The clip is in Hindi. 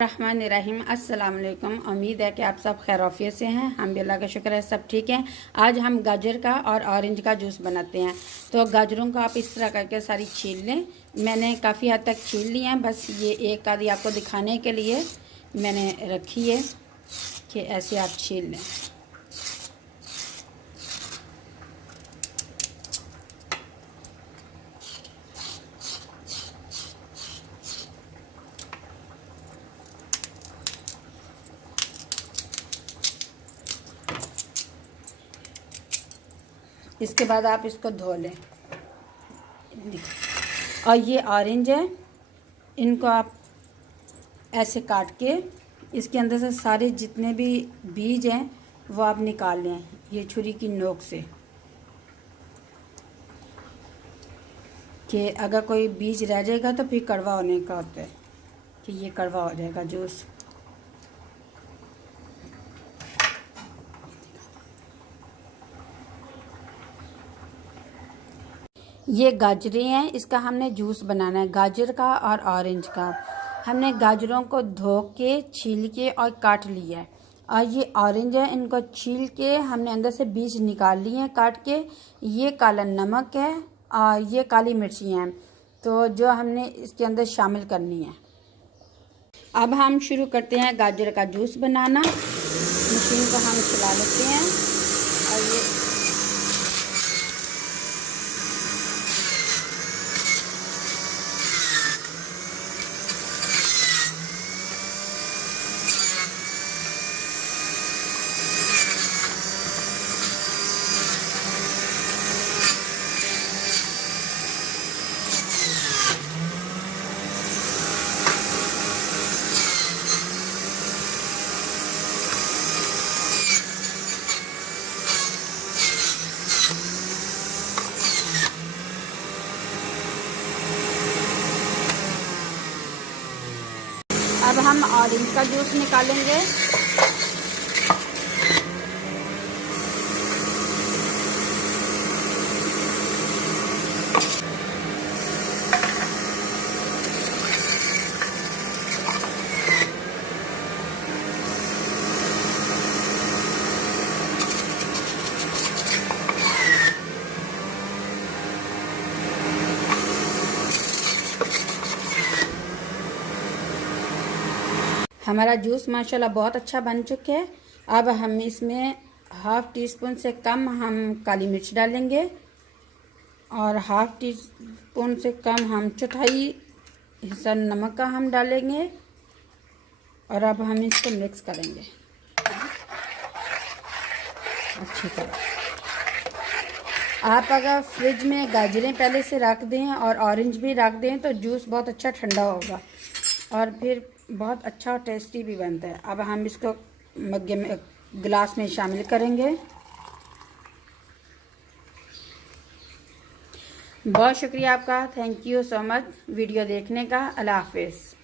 रहमानिर्रहीम। अस्सलाम वालेकुम। उम्मीद है कि आप सब खैरियत से हैं। हम भी अल्लाह का शुक्र है सब ठीक हैं। आज हम गाजर का और ऑरेंज का जूस बनाते हैं। तो गाजरों को आप इस तरह करके सारी छील लें। मैंने काफ़ी हद तक छील ली हैं, बस ये एक आधी आपको दिखाने के लिए मैंने रखी है कि ऐसे आप छील लें। इसके बाद आप इसको धो लें। और ये ऑरेंज है, इनको आप ऐसे काट के इसके अंदर से सारे जितने भी बीज हैं वो आप निकाल लें ये छुरी की नोक से, कि अगर कोई बीज रह जाएगा तो फिर कड़वा होने का होता है कि ये कड़वा हो जाएगा जूस। ये गाजरें हैं, इसका हमने जूस बनाना है, गाजर का और ऑरेंज का। हमने गाजरों को धो के छील के और काट लिया है। और ये ऑरेंज है, इनको छील के हमने अंदर से बीज निकाल लिए हैं काट के। ये काला नमक है और ये काली मिर्ची हैं, तो जो हमने इसके अंदर शामिल करनी है। अब हम शुरू करते हैं गाजर का जूस बनाना। मशीन को हम चला लेते हैं और ये अब हम ऑरेंज का जूस निकालेंगे। हमारा जूस माशाल्लाह बहुत अच्छा बन चुका है। अब हम इसमें हाफ़ टी स्पून से कम हम काली मिर्च डालेंगे और हाफ़ टी स्पून से कम हम चौथाई हिस्सा नमक का हम डालेंगे। और अब हम इसको मिक्स करेंगे अच्छी तरह। आप अगर फ्रिज में गाजरें पहले से रख दें और ऑरेंज भी रख दें तो जूस बहुत अच्छा ठंडा होगा और फिर बहुत अच्छा और टेस्टी भी बनता है। अब हम इसको मग्गे में गिलास में शामिल करेंगे। बहुत शुक्रिया आपका, thank you so much video देखने का। अल्लाह हाफिज़।